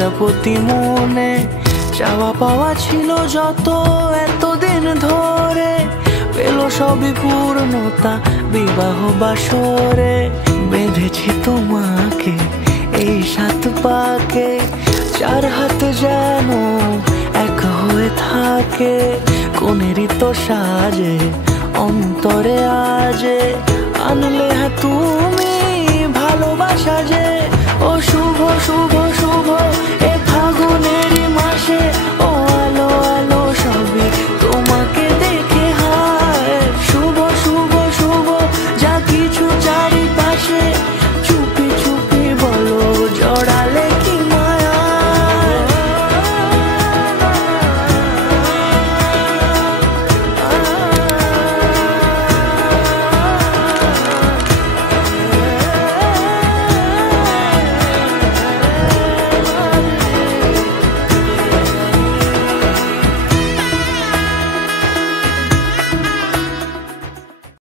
প্রজাপতি মনে চাওয়া পাওয়া ছিল যত এতদিন ধরে, পেল সবই পূর্ণতা বিবাহ বাসরে। বেঁধেছি তোমাকে এই 7 পাকে, 4 হাত যেন এক হয়ে থাকে। কোনেরই তো সাজে অন্তরে আজে আনলে তুমি ভালোবাসা যে। ও শুভ শুভ